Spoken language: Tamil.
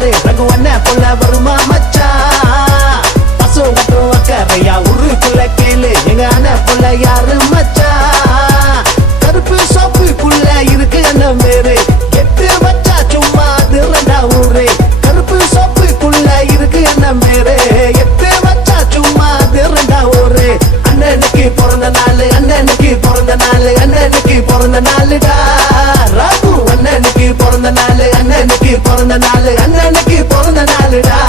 பாரு ரகு அண்ணன் போல வருமா மச்சான் பசு கட்டும் அக்கறையா உருக்குள்ள கேளு எங்க அண்ணன் போல யாரு மச்சான் கருப்பு சோப்புக்குள்ள இருக்கு அண்ணன் பேரு எட்டு வச்சா சும்மா திரண்டா ஊரு கருப்பு சோப்புக்குள்ள இருக்கு அண்ணன் பேரு எட்டு வச்சா சும்மா திரண்டா ஊரு அண்ணனுக்கு பிறந்த நாள் அண்ணனுக்கு பிறந்த நாள் அண்ணனுக்கு பிறந்த நாளுடா ராகு அண்ணனுக்கு பிறந்த நாள் அண்ணனுக்கு பிறந்த நாள் அண்ணனுக்கு பிறந்த நாளுடா